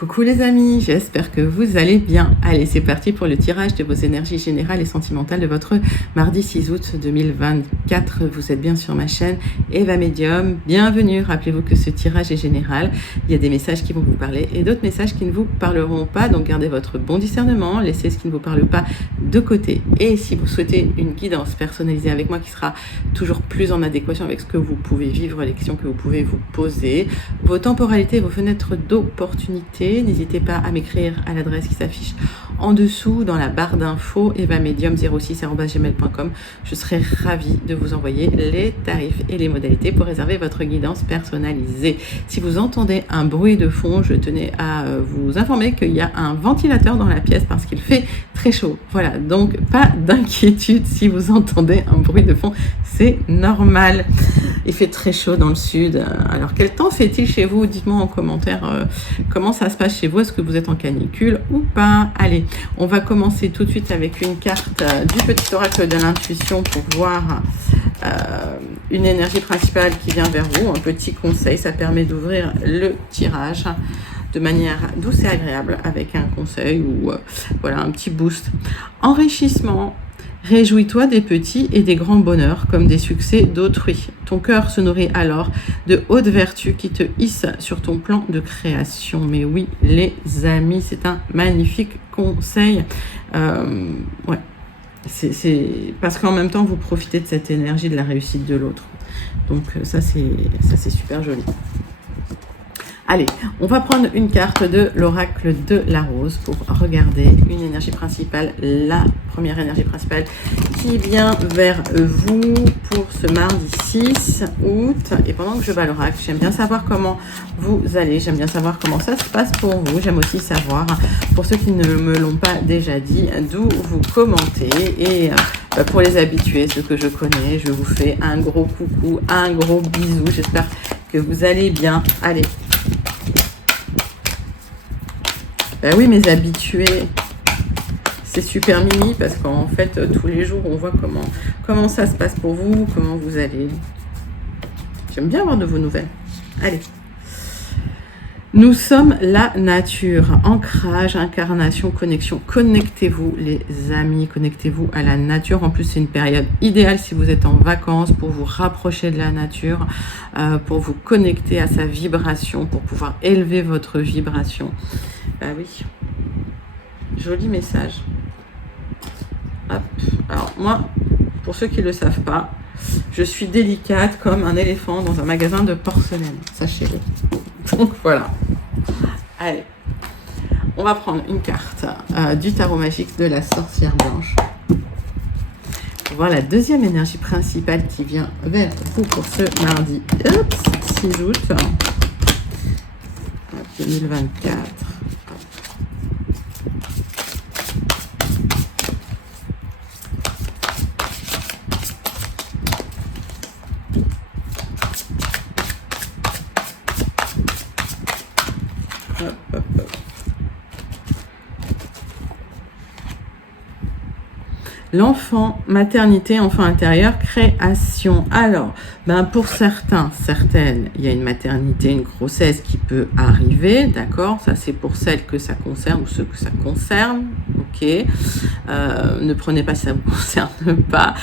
Coucou les amis, j'espère que vous allez bien. Allez, c'est parti pour le tirage de vos énergies générales et sentimentales de votre mardi 6 août 2024. Vous êtes bien sur ma chaîne Eva Medium. Bienvenue, rappelez-vous que ce tirage est général. Il y a des messages qui vont vous parler et d'autres messages qui ne vous parleront pas. Donc gardez votre bon discernement, laissez ce qui ne vous parle pas de côté. Et si vous souhaitez une guidance personnalisée avec moi qui sera toujours plus en adéquation avec ce que vous pouvez vivre, les questions que vous pouvez vous poser, vos temporalités, vos fenêtres d'opportunité, n'hésitez pas à m'écrire à l'adresse qui s'affiche en dessous dans la barre d'infos evamedium06@gmail.com. Je serai ravie de vous envoyer les tarifs et les modalités pour réserver votre guidance personnalisée. Si vous entendez un bruit de fond, je tenais à vous informer qu'il y a un ventilateur dans la pièce parce qu'il fait très chaud. Voilà, donc pas d'inquiétude si vous entendez un bruit de fond, c'est normal. Il fait très chaud dans le sud. Alors quel temps fait-il chez vous? Dites-moi en commentaire comment ça se passe chez vous. Est-ce que vous êtes en canicule ou pas? Allez, on va commencer tout de suite avec une carte du petit oracle de l'intuition pour voir une énergie principale qui vient vers vous. Un petit conseil, ça permet d'ouvrir le tirage de manière douce et agréable avec un conseil ou voilà un petit boost. Enrichissement. Réjouis-toi des petits et des grands bonheurs comme des succès d'autrui. Ton cœur se nourrit alors de hautes vertus qui te hissent sur ton plan de création. Mais oui, les amis, c'est un magnifique conseil. Ouais, c'est parce qu'en même temps, vous profitez de cette énergie de la réussite de l'autre. Donc ça, c'est super joli. Allez, on va prendre une carte de l'oracle de la rose pour regarder une énergie principale, la première énergie principale qui vient vers vous pour ce mardi 6 août. Et pendant que je bats l'oracle, j'aime bien savoir comment vous allez, j'aime bien savoir comment ça se passe pour vous. J'aime aussi savoir, pour ceux qui ne me l'ont pas déjà dit, d'où vous commentez. Et pour les habitués, ceux que je connais, je vous fais un gros coucou, un gros bisou. J'espère que vous allez bien. Allez. Ben oui, mes habitués, c'est super mimi parce qu'en fait, tous les jours, on voit comment ça se passe pour vous, comment vous allez. J'aime bien avoir de vos nouvelles. Allez. Nous sommes la nature, ancrage, incarnation, connexion. Connectez-vous les amis, connectez-vous à la nature. En plus, c'est une période idéale si vous êtes en vacances pour vous rapprocher de la nature, pour vous connecter à sa vibration, pour pouvoir élever votre vibration. Bah oui, joli message. Hop. Alors moi, pour ceux qui ne le savent pas, je suis délicate comme un éléphant dans un magasin de porcelaine, sachez-le. Donc voilà. Allez, on va prendre une carte du tarot magique de la sorcière blanche. Voilà la deuxième énergie principale qui vient vers vous pour ce mardi 6 août 2024. L'enfant, maternité, enfant intérieur, création. Alors, pour certaines, il y a une maternité, une grossesse qui peut arriver, d'accord? Ça, c'est pour celles que ça concerne ou ceux que ça concerne, ok? Ne prenez pas si ça ne vous concerne pas.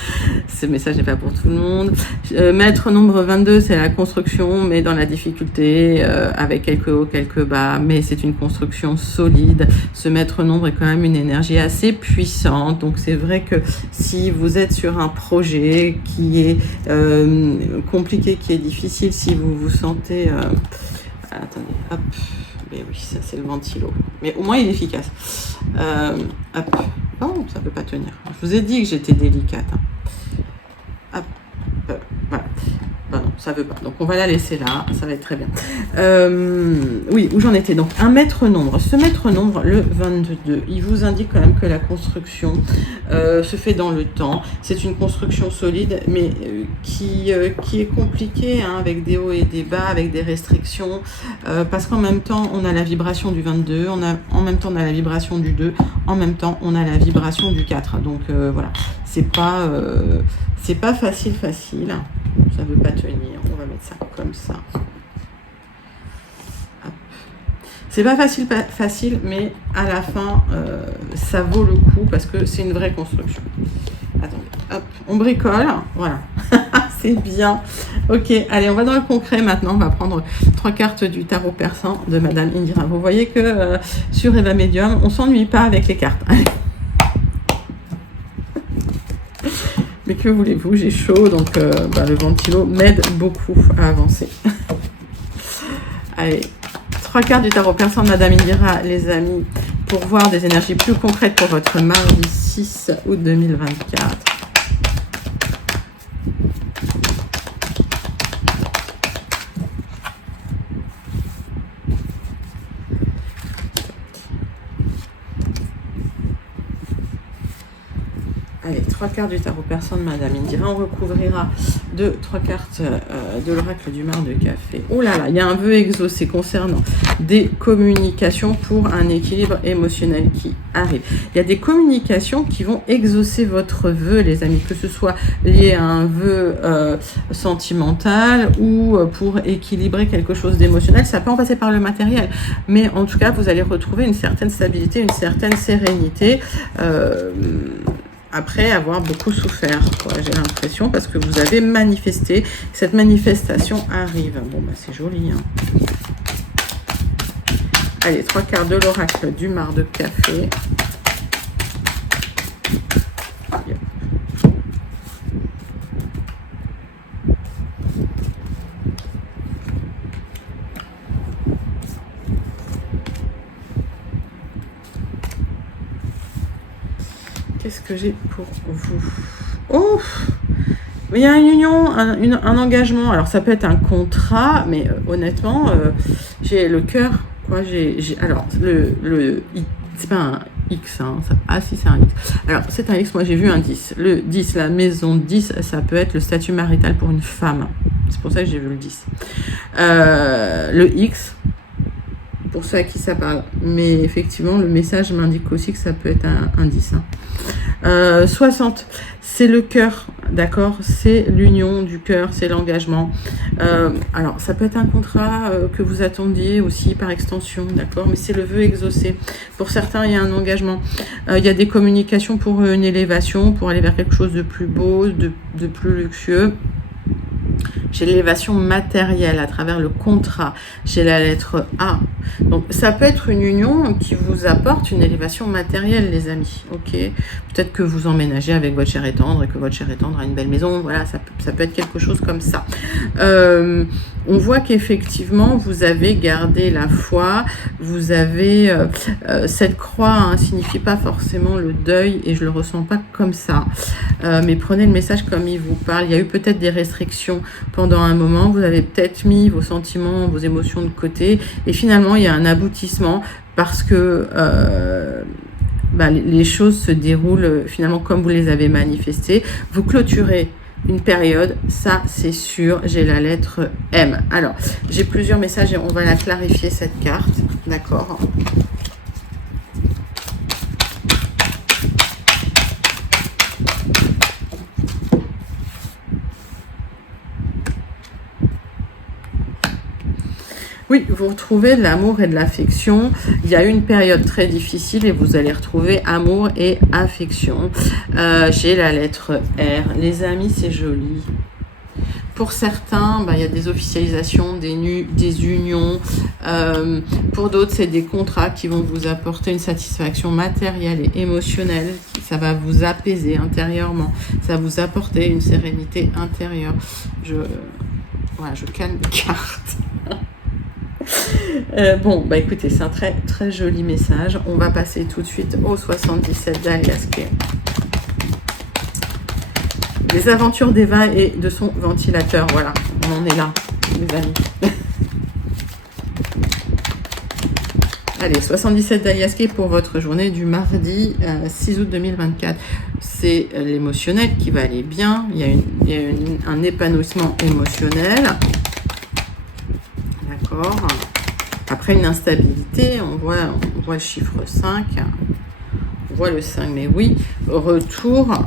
Ce message n'est pas pour tout le monde. Maître nombre 22, c'est la construction, mais dans la difficulté, avec quelques hauts, quelques bas, mais c'est une construction solide. Ce maître nombre est quand même une énergie assez puissante, donc c'est vrai que si vous êtes sur un projet qui est compliqué, qui est difficile, si vous vous sentez... attendez, hop, mais oui, ça c'est le ventilo. Mais au moins il est efficace. Hop, bon, ça ne peut pas tenir. Je vous ai dit que j'étais délicate. Hop, voilà. Ben non, ça veut pas. Donc on va la laisser là, ça va être très bien. Oui, où j'en étais donc. Un maître nombre. Ce maître nombre, le 22, il vous indique quand même que la construction se fait dans le temps. C'est une construction solide, mais qui est compliquée, hein, avec des hauts et des bas, avec des restrictions. Parce qu'en même temps, on a la vibration du 22, en même temps on a la vibration du 2, en même temps on a la vibration du 4. Donc voilà, c'est pas facile. Ça veut pas tenir. On va mettre ça comme ça. Hop. C'est pas facile, mais à la fin, ça vaut le coup parce que c'est une vraie construction. Attendez, hop, on bricole, voilà. C'est bien. Ok, allez, on va dans le concret maintenant. On va prendre 3 cartes du tarot persan de Madame Indira. Vous voyez que sur Eva Medium, on s'ennuie pas avec les cartes. Mais que voulez-vous, j'ai chaud, donc le ventilo m'aide beaucoup à avancer. Allez, 3 cartes du tarot persan de Madame Indira, les amis, pour voir des énergies plus concrètes pour votre mardi 6 août 2024. Allez, 3 cartes du tarot persan de Madame Indira. On recouvrira 3 cartes de l'oracle du mar de café. Oh là là, il y a un vœu exaucé concernant des communications pour un équilibre émotionnel qui arrive. Il y a des communications qui vont exaucer votre vœu, les amis, que ce soit lié à un vœu sentimental ou pour équilibrer quelque chose d'émotionnel. Ça peut en passer par le matériel, mais en tout cas, vous allez retrouver une certaine stabilité, une certaine sérénité. Après avoir beaucoup souffert, j'ai l'impression, parce que vous avez manifesté, cette manifestation arrive. Bon, bah c'est joli, hein. Allez, 3 cartes de l'oracle du mar de café. Qu'est-ce que j'ai pour vous? Oh, il y a une union, un engagement. Alors, ça peut être un contrat, mais honnêtement, j'ai le cœur. Alors, c'est pas un X. Hein, si, c'est un X. Alors, c'est un X. Moi, j'ai vu un 10. Le 10, la maison 10, ça peut être le statut marital pour une femme. C'est pour ça que j'ai vu le 10. Le X, pour ceux à qui ça parle. Mais effectivement, le message m'indique aussi que ça peut être un 10. Hein. 60, c'est le cœur, d'accord, c'est l'union du cœur, c'est l'engagement. Alors, ça peut être un contrat que vous attendiez aussi par extension, d'accord, mais c'est le vœu exaucé. Pour certains, il y a un engagement. Il y a des communications pour une élévation, pour aller vers quelque chose de plus beau, de plus luxueux. J'ai l'élévation matérielle à travers le contrat. J'ai la lettre A. Donc, ça peut être une union qui vous apporte une élévation matérielle, les amis. Ok. Peut-être que vous emménagez avec votre cher et tendre et que votre cher et tendre a une belle maison. Voilà, ça peut être quelque chose comme ça. On voit qu'effectivement, vous avez gardé la foi. Vous avez cette croix, hein, signifie pas forcément le deuil et je le ressens pas comme ça. Mais prenez le message comme il vous parle. Il y a eu peut-être des restrictions pendant un moment, vous avez peut-être mis vos sentiments, vos émotions de côté et finalement il y a un aboutissement parce que les choses se déroulent finalement comme vous les avez manifestées. Vous clôturez une période, ça c'est sûr. J'ai la lettre M. Alors, j'ai plusieurs messages et on va la clarifier cette carte, d'accord ? Oui, vous retrouvez de l'amour et de l'affection. Il y a eu une période très difficile et vous allez retrouver amour et affection. J'ai la lettre R. Les amis, c'est joli. Pour certains, il y a des officialisations, des unions. Pour d'autres, c'est des contrats qui vont vous apporter une satisfaction matérielle et émotionnelle. Ça va vous apaiser intérieurement. Ça va vous apporter une sérénité intérieure. Je calme les cartes. Écoutez, c'est un très très joli message. On va passer tout de suite au 77 d'Aliaske. Les aventures d'Eva et de son ventilateur. Voilà, on en est là, les amis. Allez, 77 d'Aliaske pour votre journée du mardi 6 août 2024. C'est l'émotionnel qui va aller bien. Il y a un épanouissement émotionnel. D'accord. Après une instabilité, on voit le chiffre 5. On voit le 5, mais oui, retour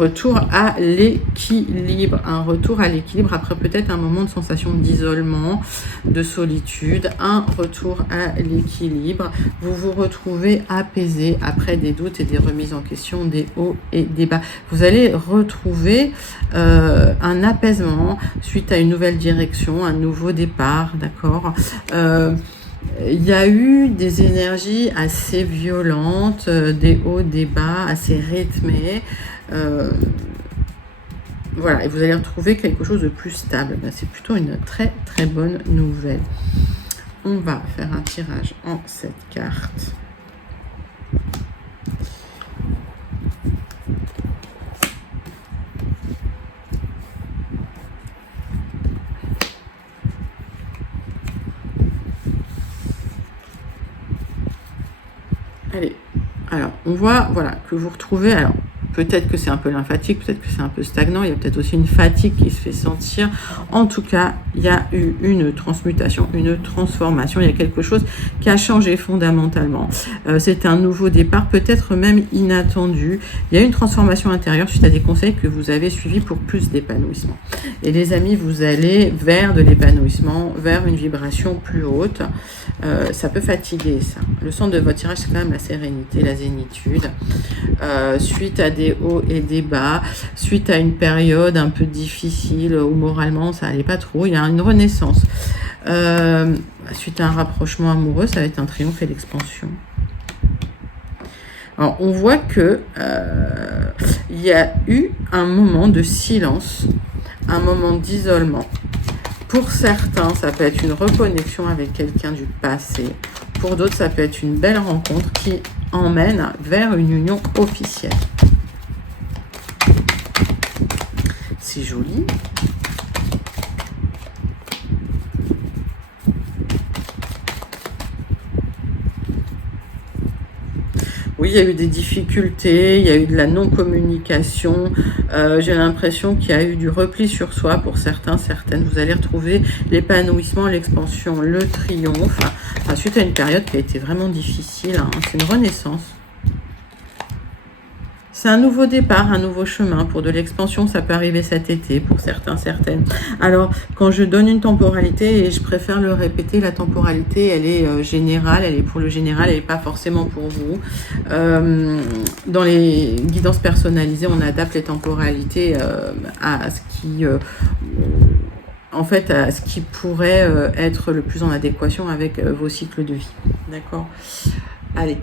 retour à l'équilibre. Un retour à l'équilibre après peut-être un moment de sensation d'isolement, de solitude. Un retour à l'équilibre. Vous vous retrouvez apaisé après des doutes et des remises en question, des hauts et des bas. Vous allez retrouver un apaisement suite à une nouvelle direction, un nouveau départ, d'accord. Il y a eu des énergies assez violentes, des hauts, des bas, assez rythmés. Voilà, et vous allez retrouver quelque chose de plus stable. Ben, c'est plutôt une très très bonne nouvelle. On va faire un tirage en cette carte. Allez, alors on voit voilà, que vous retrouvez, alors peut-être que c'est un peu lymphatique, peut-être que c'est un peu stagnant, il y a peut-être aussi une fatigue qui se fait sentir. En tout cas, il y a eu une transmutation, une transformation, il y a quelque chose qui a changé fondamentalement. C'est un nouveau départ, peut-être même inattendu. Il y a une transformation intérieure suite à des conseils que vous avez suivis pour plus d'épanouissement. Et les amis, vous allez vers de l'épanouissement, vers une vibration plus haute. Ça peut fatiguer, ça. Le centre de votre tirage, c'est quand même la sérénité, la zénitude. Suite à des hauts et des bas, suite à une période un peu difficile où moralement ça allait pas trop, il y a une renaissance. Suite à un rapprochement amoureux, ça va être un triomphe et l'expansion. Alors, on voit que il y a eu un moment de silence, un moment d'isolement. Pour certains, ça peut être une reconnexion avec quelqu'un du passé. Pour d'autres, ça peut être une belle rencontre qui emmène vers une union officielle. C'est joli. Oui, il y a eu des difficultés, il y a eu de la non-communication. J'ai l'impression qu'il y a eu du repli sur soi pour certains, certaines. Vous allez retrouver l'épanouissement, l'expansion, le triomphe. Suite à une période qui a été vraiment difficile, hein. C'est une renaissance. C'est un nouveau départ, un nouveau chemin. Pour de l'expansion, ça peut arriver cet été, pour certains, certaines. Alors, quand je donne une temporalité, et je préfère le répéter, la temporalité, elle est générale, elle est pour le général, elle n'est pas forcément pour vous. Dans les guidances personnalisées, on adapte les temporalités à ce qui... en fait, à ce qui pourrait être le plus en adéquation avec vos cycles de vie. D'accord ? Allez.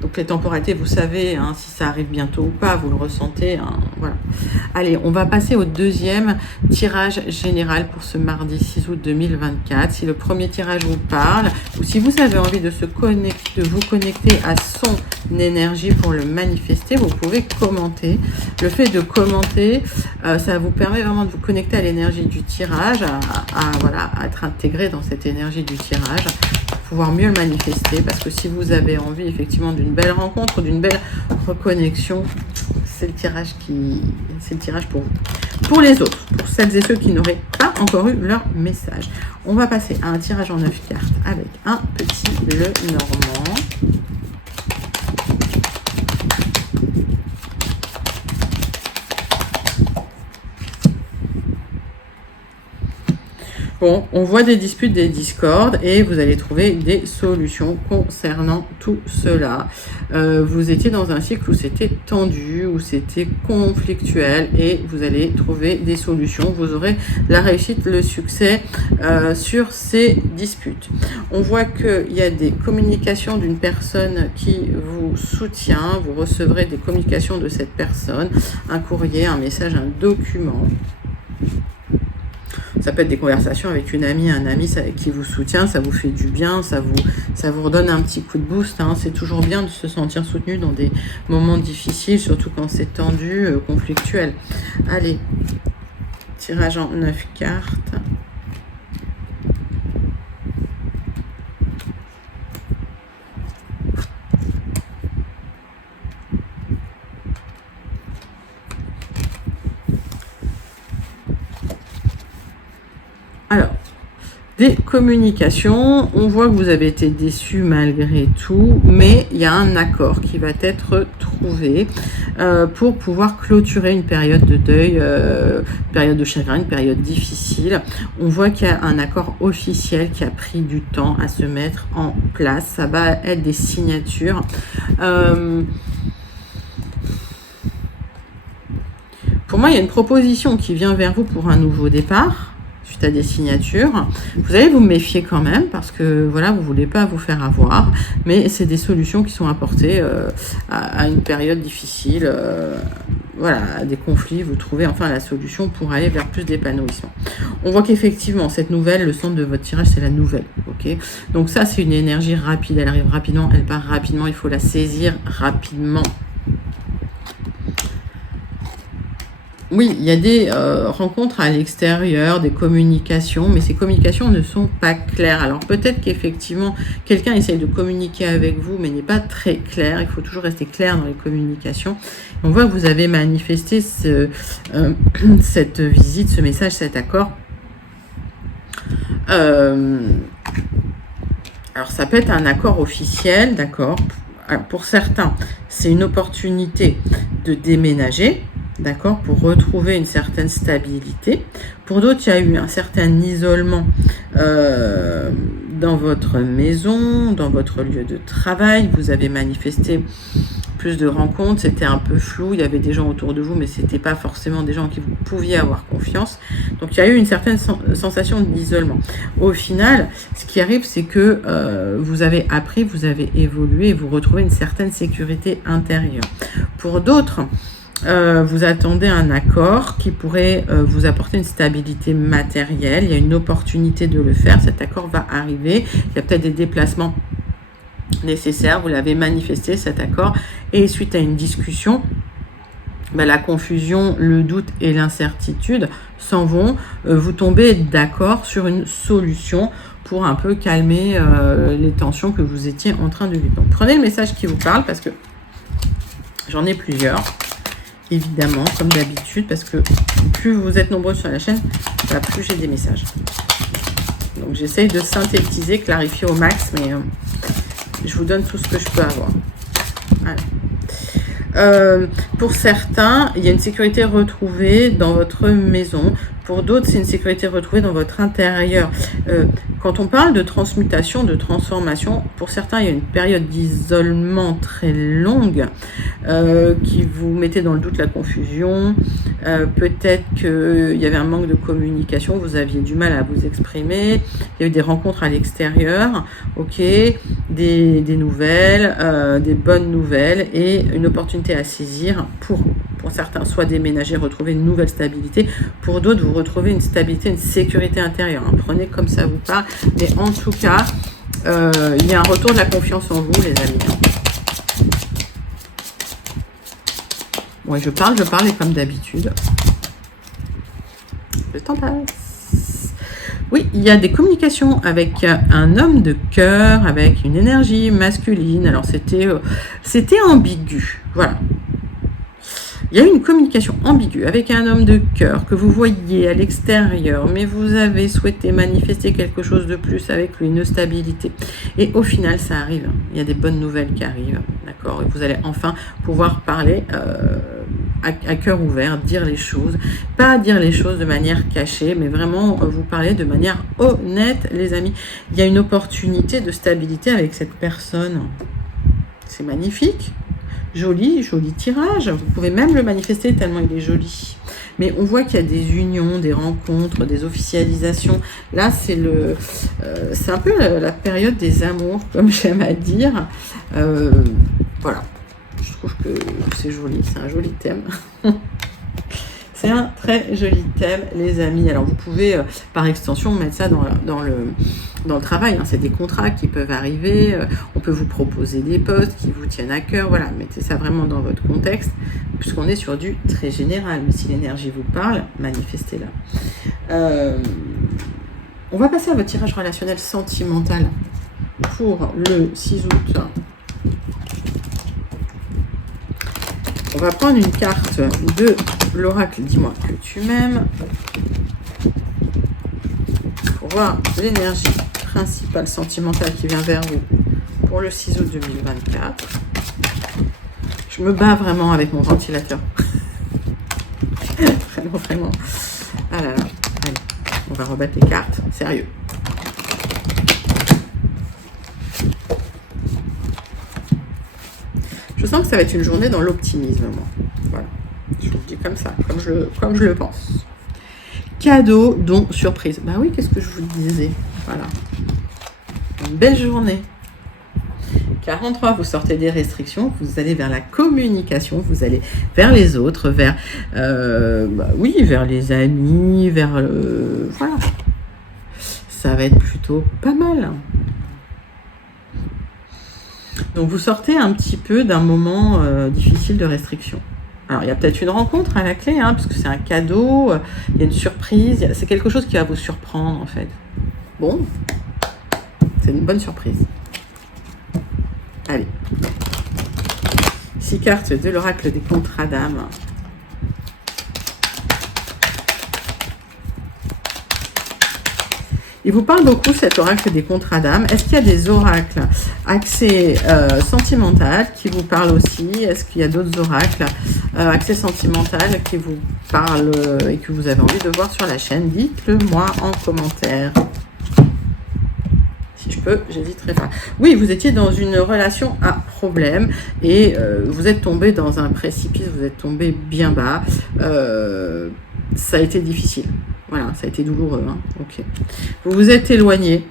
Donc les temporalités, vous savez, hein, si ça arrive bientôt ou pas, vous le ressentez. Hein, voilà. Allez, on va passer au deuxième tirage général pour ce mardi 6 août 2024. Si le premier tirage vous parle, ou si vous avez envie de vous connecter à son énergie pour le manifester, vous pouvez commenter. Le fait de commenter, ça vous permet vraiment de vous connecter à l'énergie du tirage, à être intégré dans cette énergie du tirage, pouvoir mieux le manifester, parce que si vous avez envie effectivement d'une belle rencontre, d'une belle reconnexion, c'est le tirage pour vous. Pour les autres, pour celles et ceux qui n'auraient pas encore eu leur message, on va passer à un tirage en 9 cartes avec un petit Lenormand. Bon, on voit des disputes, des discordes et vous allez trouver des solutions concernant tout cela. Vous étiez dans un cycle où c'était tendu, où c'était conflictuel et vous allez trouver des solutions. Vous aurez la réussite, le succès sur ces disputes. On voit qu'il y a des communications d'une personne qui vous soutient. Vous recevrez des communications de cette personne, un courrier, un message, un document. Ça peut être des conversations avec une amie, un ami qui vous soutient, ça vous fait du bien, ça vous redonne un petit coup de boost. Hein. C'est toujours bien de se sentir soutenu dans des moments difficiles, surtout quand c'est tendu, conflictuel. Allez, tirage en 9 cartes. Alors, des communications. On voit que vous avez été déçu malgré tout, mais il y a un accord qui va être trouvé pour pouvoir clôturer une période de deuil, une période de chagrin, une période difficile. On voit qu'il y a un accord officiel qui a pris du temps à se mettre en place. Ça va être des signatures. Pour moi, il y a une proposition qui vient vers vous pour un nouveau départ, suite à des signatures. Vous allez vous méfier quand même, parce que voilà, vous ne voulez pas vous faire avoir, mais c'est des solutions qui sont apportées à une période difficile, voilà, à des conflits. Vous trouvez enfin la solution pour aller vers plus d'épanouissement. On voit qu'effectivement, cette nouvelle, le centre de votre tirage, c'est la nouvelle. Ok. Donc ça, c'est une énergie rapide, elle arrive rapidement, elle part rapidement, il faut la saisir rapidement. Oui, il y a des rencontres à l'extérieur, des communications, mais ces communications ne sont pas claires. Alors peut-être qu'effectivement, quelqu'un essaye de communiquer avec vous, mais n'est pas très clair. Il faut toujours rester clair dans les communications. On voit que vous avez manifesté cette visite, ce message, cet accord. Alors ça peut être un accord officiel, d'accord. Pour certains, c'est une opportunité de déménager. D'accord, pour retrouver une certaine stabilité. Pour d'autres, il y a eu un certain isolement dans votre maison, dans votre lieu de travail. Vous avez manifesté plus de rencontres, c'était un peu flou. Il y avait des gens autour de vous, mais ce n'était pas forcément des gens en qui vous pouviez avoir confiance. Donc, il y a eu une certaine sensation d'isolement. Au final, ce qui arrive, c'est que vous avez appris, vous avez évolué et vous retrouvez une certaine sécurité intérieure. Pour d'autres, vous attendez un accord qui pourrait vous apporter une stabilité matérielle. Il y a une opportunité de le faire. Cet accord va arriver. Il y a peut-être des déplacements nécessaires. Vous l'avez manifesté, cet accord. Et suite à une discussion, la confusion, le doute et l'incertitude s'en vont. Vous tombez d'accord sur une solution pour un peu calmer les tensions que vous étiez en train de vivre. Donc, prenez le message qui vous parle parce que j'en ai plusieurs. Évidemment, comme d'habitude, parce que plus vous êtes nombreux sur la chaîne, plus j'ai des messages. Donc j'essaye de synthétiser, clarifier au max, mais je vous donne tout ce que je peux avoir. Pour certains, il y a une sécurité retrouvée dans votre maison. Pour d'autres, c'est une sécurité retrouvée dans votre intérieur. Quand on parle de transmutation, de transformation, pour certains, il y a une période d'isolement très longue qui vous mettait dans le doute, la confusion. Peut-être qu'il y avait un manque de communication, vous aviez du mal à vous exprimer. Il y a eu des rencontres à l'extérieur, ok, des nouvelles, des bonnes nouvelles et une opportunité à saisir pour certains, soit déménager, retrouver une nouvelle stabilité. Pour d'autres, vous retrouvez une stabilité, une sécurité intérieure. Prenez comme ça vous parle. Mais en tout cas, il y a un retour de la confiance en vous, les amis. Bon, je parle et comme d'habitude. Le temps passe. Oui, il y a des communications avec un homme de cœur, avec une énergie masculine. Alors, c'était ambigu. Voilà. Il y a une communication ambiguë avec un homme de cœur que vous voyez à l'extérieur, mais vous avez souhaité manifester quelque chose de plus avec lui, une stabilité. Et au final, ça arrive. Il y a des bonnes nouvelles qui arrivent, d'accord ? Et vous allez enfin pouvoir parler à cœur ouvert, dire les choses. Pas dire les choses de manière cachée, mais vraiment vous parler de manière honnête, les amis. Il y a une opportunité de stabilité avec cette personne. C'est magnifique. Joli, joli tirage. Vous pouvez même le manifester tellement il est joli. Mais on voit qu'il y a des unions, des rencontres, des officialisations. Là, c'est un peu la période des amours, comme j'aime à dire. Voilà. Je trouve que c'est joli. C'est un joli thème. C'est un très joli thème, les amis. Alors, vous pouvez, par extension, mettre ça dans le travail. Hein. C'est des contrats qui peuvent arriver. On peut vous proposer des postes qui vous tiennent à cœur. Voilà, mettez ça vraiment dans votre contexte, puisqu'on est sur du très général. Mais si l'énergie vous parle, manifestez-la. On va passer à votre tirage relationnel sentimental pour le 6 août. On va prendre une carte de l'oracle. Dis-moi que tu m'aimes. Pour voir l'énergie principale sentimentale qui vient vers vous pour le 6 août 2024. Je me bats vraiment avec mon ventilateur. Vraiment, vraiment. Ah là là. Allez, on va rebattre les cartes. Sérieux. Je sens que ça va être une journée dans l'optimisme, moi. Voilà. Je vous le dis comme ça, comme je le pense. Cadeau, don, surprise. Bah oui, qu'est-ce que je vous disais? Voilà. Une belle journée. 43, vous sortez des restrictions, vous allez vers la communication, vous allez vers les autres, vers, oui, vers les amis, vers, voilà. Ça va être plutôt pas mal. Donc, vous sortez un petit peu d'un moment difficile de restriction. Alors, il y a peut-être une rencontre à la clé, hein, parce que c'est un cadeau, il y a une surprise, c'est quelque chose qui va vous surprendre, en fait. Bon, c'est une bonne surprise. Allez. 6 cartes de l'oracle des contrats d'âme. Il vous parle beaucoup, cet oracle des contrats d'âme. Est-ce qu'il y a des oracles axés sentimental qui vous parlent aussi? Est-ce qu'il y a d'autres oracles axés sentimental qui vous parlent et que vous avez envie de voir sur la chaîne? Dites-le moi en commentaire. Si je peux, j'hésiterai pas. Oui, vous étiez dans une relation à problème et vous êtes tombé dans un précipice, vous êtes tombé bien bas. Ça a été difficile. Voilà, ça a été douloureux. Hein. Ok. Vous vous êtes éloigné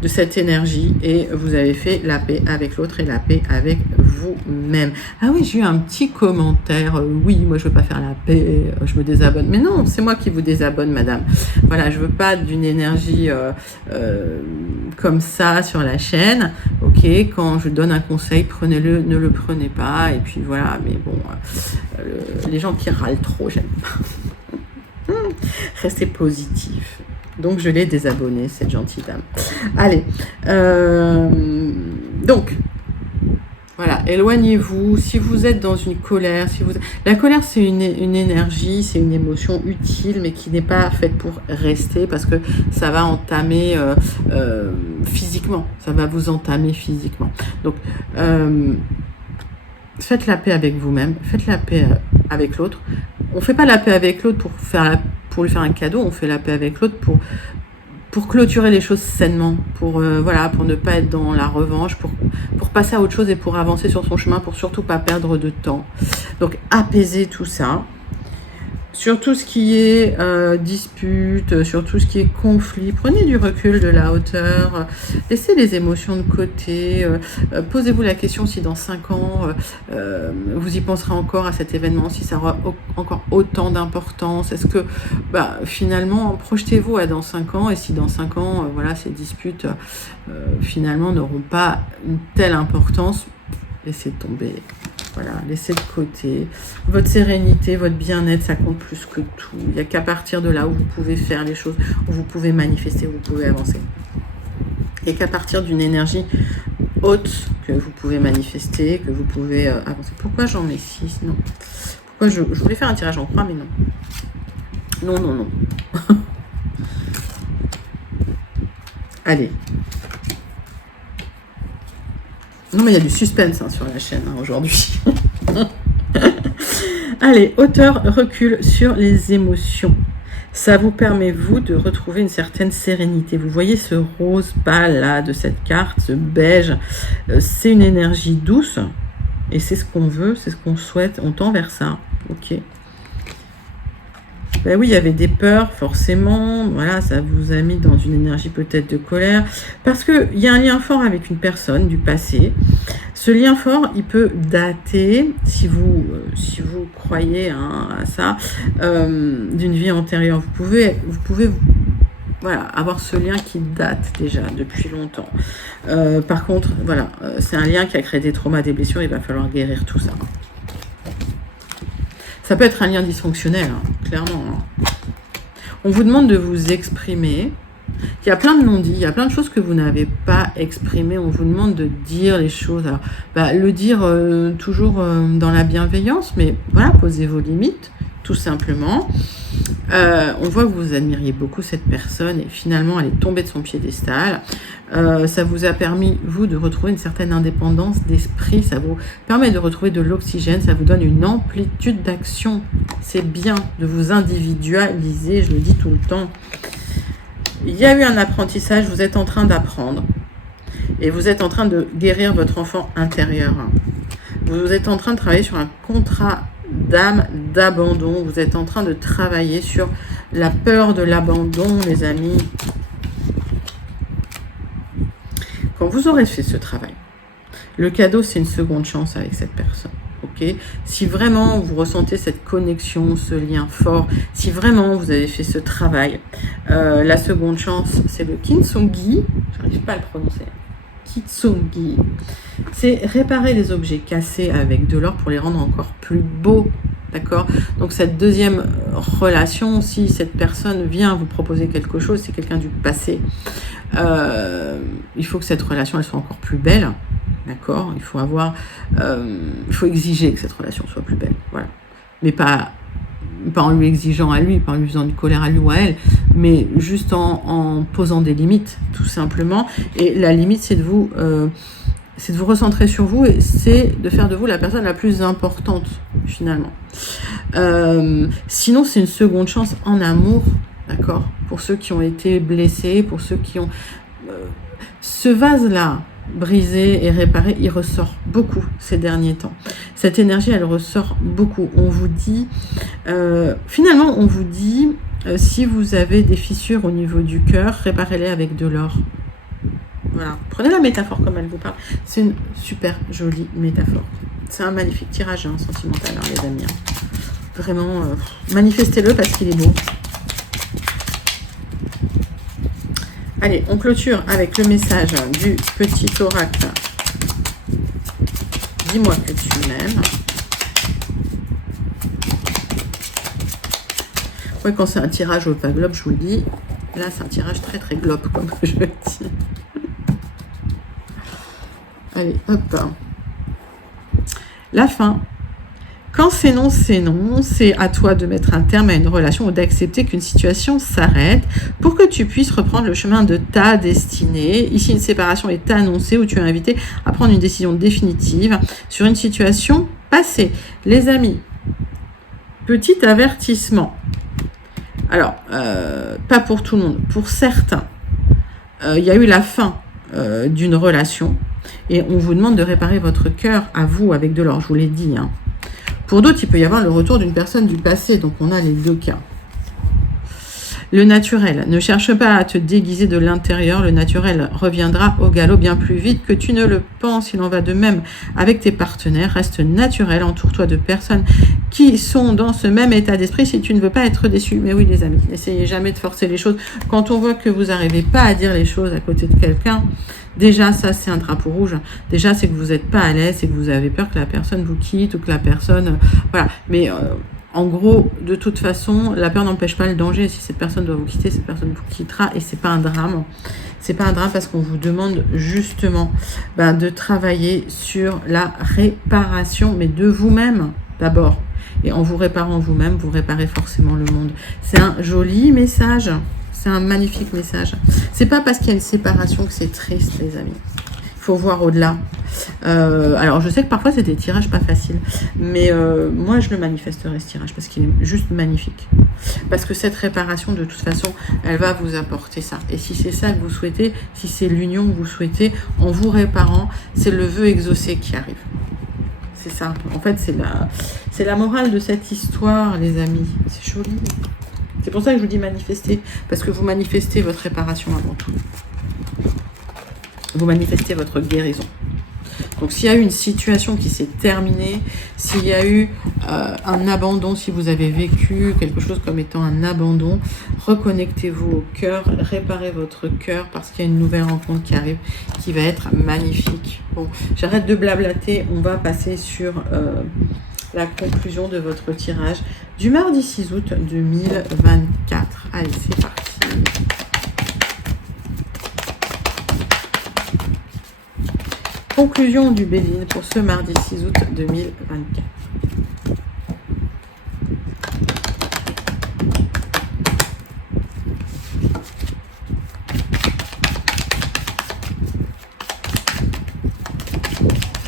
de cette énergie et vous avez fait la paix avec l'autre et la paix avec vous-même. Ah oui, j'ai eu un petit commentaire. Oui, moi je veux pas faire la paix, je me désabonne. Mais non, c'est moi qui vous désabonne, madame. Voilà, je veux pas d'une énergie comme ça sur la chaîne. Ok, quand je donne un conseil, prenez-le, ne le prenez pas. Et puis voilà, mais bon, les gens qui râlent trop, j'aime pas. Restez positif. Donc, je l'ai désabonné, cette gentille dame. Allez. Donc, voilà, éloignez-vous. Si vous êtes dans une colère, la colère, c'est une énergie, c'est une émotion utile, mais qui n'est pas faite pour rester, parce que ça va entamer physiquement. Ça va vous entamer physiquement. Donc, faites la paix avec vous-même. Faites la paix avec l'autre. On ne fait pas la paix avec l'autre pour lui faire un cadeau, on fait la paix avec l'autre pour clôturer les choses sainement, pour ne pas être dans la revanche, pour passer à autre chose et pour avancer sur son chemin, pour surtout pas perdre de temps. Donc apaiser tout ça. Sur tout ce qui est dispute, sur tout ce qui est conflit, prenez du recul, de la hauteur, laissez les émotions de côté, posez-vous la question si dans 5 ans, vous y penserez encore à cet événement, si ça aura encore autant d'importance. Est-ce que, finalement, projetez-vous à dans 5 ans, et si dans 5 ans, ces disputes, finalement, n'auront pas une telle importance, laissez tomber. Voilà, laissez de côté. Votre sérénité, votre bien-être, ça compte plus que tout. Il n'y a qu'à partir de là où vous pouvez faire les choses, où vous pouvez manifester, où vous pouvez avancer. Il n'y a qu'à partir d'une énergie haute que vous pouvez manifester, que vous pouvez avancer. Pourquoi j'en mets 6? Non. Pourquoi je voulais faire un tirage en croix, mais non. Non, non, non. Allez. Non, mais il y a du suspense sur la chaîne aujourd'hui. Allez, hauteur, recul sur les émotions. Ça vous permet, vous, de retrouver une certaine sérénité. Vous voyez ce rose pâle là de cette carte, ce beige. C'est une énergie douce. Et c'est ce qu'on veut, c'est ce qu'on souhaite. On tend vers ça. Ok. Ben oui, il y avait des peurs, forcément. Voilà, ça vous a mis dans une énergie peut-être de colère. Parce qu'il y a un lien fort avec une personne du passé. Ce lien fort, il peut dater, si vous croyez à ça, d'une vie antérieure. Vous pouvez avoir ce lien qui date déjà depuis longtemps. Par contre, c'est un lien qui a créé des traumas, des blessures. Il va falloir guérir tout ça. Ça peut être un lien dysfonctionnel, hein, clairement. Hein. On vous demande de vous exprimer. Il y a plein de non-dits, il y a plein de choses que vous n'avez pas exprimées. On vous demande de dire les choses. Alors, le dire toujours dans la bienveillance, mais voilà, posez vos limites, tout simplement. On voit que vous admiriez beaucoup cette personne et finalement elle est tombée de son piédestal. Ça vous a permis, vous, de retrouver une certaine indépendance d'esprit. Ça vous permet de retrouver de l'oxygène. Ça vous donne une amplitude d'action. C'est bien de vous individualiser, je le dis tout le temps. Il y a eu un apprentissage, vous êtes en train d'apprendre. Et vous êtes en train de guérir votre enfant intérieur. Vous êtes en train de travailler sur un contrat d'âme, d'abandon. Vous êtes en train de travailler sur la peur de l'abandon, les amis. Quand vous aurez fait ce travail, le cadeau, c'est une seconde chance avec cette personne. Okay, si vraiment vous ressentez cette connexion, ce lien fort, si vraiment vous avez fait ce travail, la seconde chance, c'est le kintsugi. J'arrive pas à le prononcer. Kintsugi. C'est réparer les objets cassés avec de l'or pour les rendre encore plus beaux. D'accord? Donc cette deuxième relation, si cette personne vient vous proposer quelque chose, c'est quelqu'un du passé. Il faut que cette relation elle soit encore plus belle. D'accord? Il faut exiger que cette relation soit plus belle. Voilà. Mais pas en lui exigeant à lui, pas en lui faisant du colère à lui ou à elle, mais juste en posant des limites, tout simplement. Et la limite, c'est de vous recentrer sur vous et c'est de faire de vous la personne la plus importante, finalement. Sinon, c'est une seconde chance en amour, d'accord? Pour ceux qui ont été blessés, pour ceux qui ont... ce vase-là, brisé et réparé, il ressort beaucoup ces derniers temps. Cette énergie, elle ressort beaucoup. On vous dit, finalement, on vous dit, si vous avez des fissures au niveau du cœur, réparez-les avec de l'or. Voilà. Prenez la métaphore comme elle vous parle. C'est une super jolie métaphore. C'est un magnifique tirage sentimental, les amis. Vraiment, manifestez-le parce qu'il est beau. Allez, on clôture avec le message du petit oracle. Dis-moi que tu m'aimes. Ouais, quand c'est un tirage au pas globe, je vous le dis, là c'est un tirage très très globe, comme je le dis. Allez, hop. La fin. Quand c'est non, c'est non. C'est à toi de mettre un terme à une relation ou d'accepter qu'une situation s'arrête pour que tu puisses reprendre le chemin de ta destinée. Ici, une séparation est annoncée où tu es invité à prendre une décision définitive sur une situation passée. Les amis, petit avertissement. Alors, pas pour tout le monde. Pour certains, il y a eu la fin d'une relation et on vous demande de réparer votre cœur à vous avec de l'or. Je vous l'ai dit, hein. Pour d'autres, il peut y avoir le retour d'une personne du passé. Donc, on a les deux cas. Le naturel. Ne cherche pas à te déguiser de l'intérieur. Le naturel reviendra au galop bien plus vite que tu ne le penses. Il en va de même avec tes partenaires. Reste naturel. Entoure-toi de personnes qui sont dans ce même état d'esprit si tu ne veux pas être déçu. Mais oui, les amis, n'essayez jamais de forcer les choses. Quand on voit que vous n'arrivez pas à dire les choses à côté de quelqu'un, déjà, ça, c'est un drapeau rouge. Déjà, c'est que vous n'êtes pas à l'aise, c'est que vous avez peur que la personne vous quitte ou que la personne... voilà. Mais en gros, de toute façon, la peur n'empêche pas le danger. Si cette personne doit vous quitter, cette personne vous quittera et c'est pas un drame. C'est pas un drame parce qu'on vous demande justement de travailler sur la réparation, mais de vous-même d'abord. Et en vous réparant vous-même, vous réparez forcément le monde. C'est un joli message. C'est un magnifique message. C'est pas parce qu'il y a une séparation que c'est triste, les amis. Il faut voir au-delà. Alors, je sais que parfois, c'est des tirages pas faciles. Mais moi, je le manifesterai, ce tirage, parce qu'il est juste magnifique. Parce que cette réparation, de toute façon, elle va vous apporter ça. Et si c'est ça que vous souhaitez, si c'est l'union que vous souhaitez, en vous réparant, c'est le vœu exaucé qui arrive. C'est ça. En fait, c'est la morale de cette histoire, les amis. C'est joli. C'est pour ça que je vous dis manifester, parce que vous manifestez votre réparation avant tout. Vous manifestez votre guérison. Donc s'il y a eu une situation qui s'est terminée, s'il y a eu un abandon, si vous avez vécu quelque chose comme étant un abandon, reconnectez-vous au cœur, réparez votre cœur parce qu'il y a une nouvelle rencontre qui arrive, qui va être magnifique. Bon, j'arrête de blablater, on va passer sur... la conclusion de votre tirage du mardi 6 août 2024. Allez, c'est parti. conclusion du Béline pour ce mardi 6 août 2024.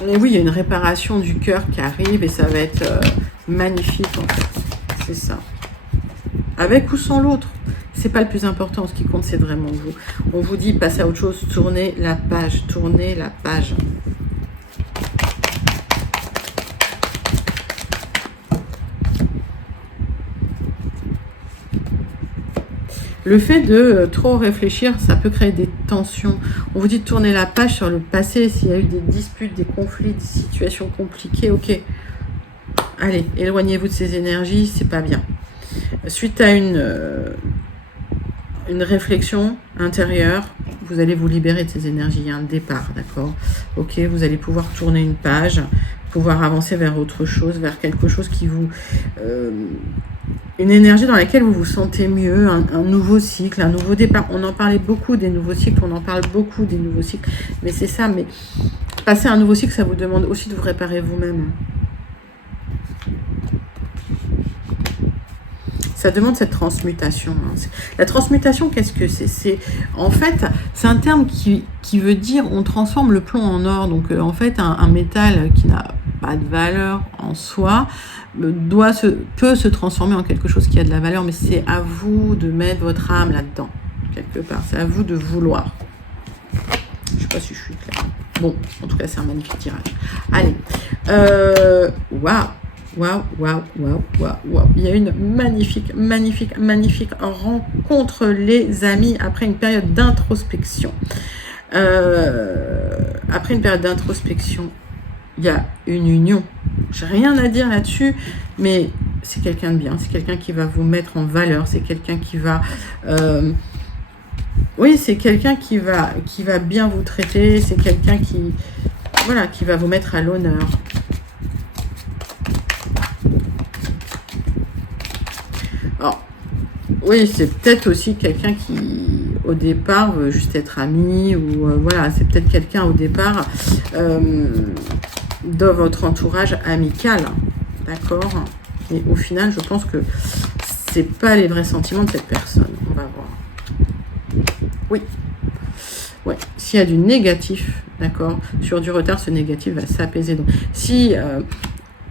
Et oui, il y a une réparation du cœur qui arrive et ça va être magnifique en fait. C'est ça. Avec ou sans l'autre. C'est pas le plus important. Ce qui compte, c'est vraiment vous. On vous dit, passez à autre chose. Tournez la page. Tournez la page. Le fait de trop réfléchir, ça peut créer des tensions. On vous dit de tourner la page sur le passé, s'il y a eu des disputes, des conflits, des situations compliquées, ok. Allez, éloignez-vous de ces énergies, c'est pas bien. Suite à une réflexion intérieure, vous allez vous libérer de ces énergies. Il y a un départ, d'accord? Ok, vous allez pouvoir tourner une page, pouvoir avancer vers autre chose, vers quelque chose qui vous... une énergie dans laquelle vous vous sentez mieux, un nouveau cycle, un nouveau départ. On en parlait beaucoup des nouveaux cycles, on en parle beaucoup des nouveaux cycles, mais c'est ça, mais passer un nouveau cycle, ça vous demande aussi de vous réparer vous-même. Ça demande cette transmutation. La transmutation, qu'est-ce que c'est? En fait, c'est un terme qui veut dire on transforme le plomb en or. Donc, en fait, un métal qui n'a pas de valeur en soi peut se transformer en quelque chose qui a de la valeur, mais c'est à vous de mettre votre âme là-dedans, quelque part. C'est à vous de vouloir. Je ne sais pas si je suis claire. Bon, en tout cas, c'est un magnifique tirage. Allez. Waouh! Waouh, waouh, waouh, waouh, waouh. Il y a une magnifique rencontre, les amis, après une période d'introspection. Après une période d'introspection, il y a une union. J'ai rien à dire là-dessus, mais c'est quelqu'un de bien. C'est quelqu'un qui va vous mettre en valeur. C'est quelqu'un qui va... oui, c'est quelqu'un qui va bien vous traiter. C'est quelqu'un qui va vous mettre à l'honneur. Alors, oui, c'est peut-être aussi quelqu'un qui, au départ, veut juste être ami, ou voilà, c'est peut-être quelqu'un au départ dans votre entourage amical, d'accord? Et au final, je pense que c'est pas les vrais sentiments de cette personne. On va voir. Oui. Ouais. S'il y a du négatif, d'accord, sur du retard, ce négatif va s'apaiser. Donc, si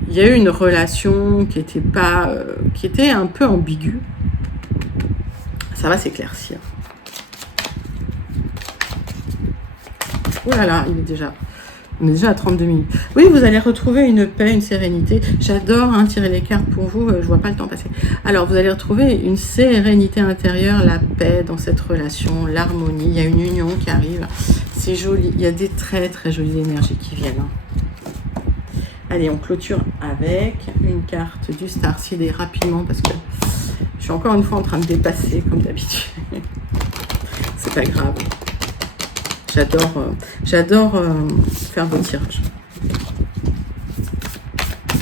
il y a eu une relation qui était un peu ambiguë, ça va s'éclaircir. Oh là là, on est déjà à 32 minutes. Oui, vous allez retrouver une paix, une sérénité. J'adore tirer les cartes pour vous, je vois pas le temps passer. Alors, vous allez retrouver une sérénité intérieure, la paix dans cette relation, l'harmonie. Il y a une union qui arrive. C'est joli. Il y a des très très jolies énergies qui viennent. Allez, on clôture avec une carte du Starseed et rapidement parce que je suis encore une fois en train de dépasser comme d'habitude. C'est pas grave. J'adore faire vos tirages.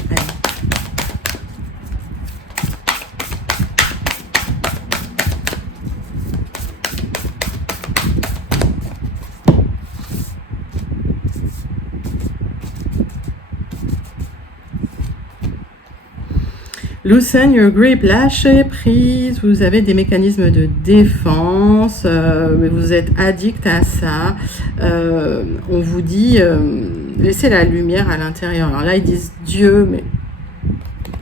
Allez. Loosen your grip, lâchez prise, vous avez des mécanismes de défense, mais vous êtes addict à ça. On vous dit, laissez la lumière à l'intérieur. Alors là, ils disent Dieu, mais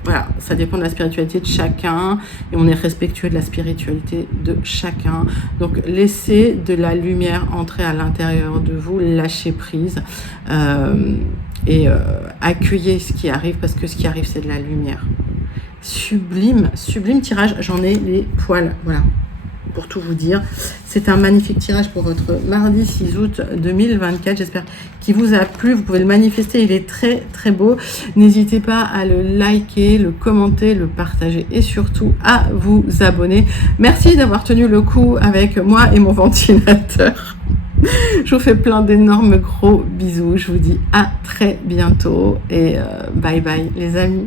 voilà, ça dépend de la spiritualité de chacun et on est respectueux de la spiritualité de chacun. Donc, laissez de la lumière entrer à l'intérieur de vous, lâchez prise et accueillez ce qui arrive parce que ce qui arrive, c'est de la lumière. Sublime tirage, j'en ai les poils, voilà, pour tout vous dire. C'est un magnifique tirage pour votre mardi 6 août 2024, j'espère qu'il vous a plu, vous pouvez le manifester, il est très très beau. N'hésitez pas à le liker, le commenter, le partager et surtout à vous abonner. Merci d'avoir tenu le coup avec moi et mon ventilateur. Je vous fais plein d'énormes gros bisous, je vous dis à très bientôt et bye bye les amis.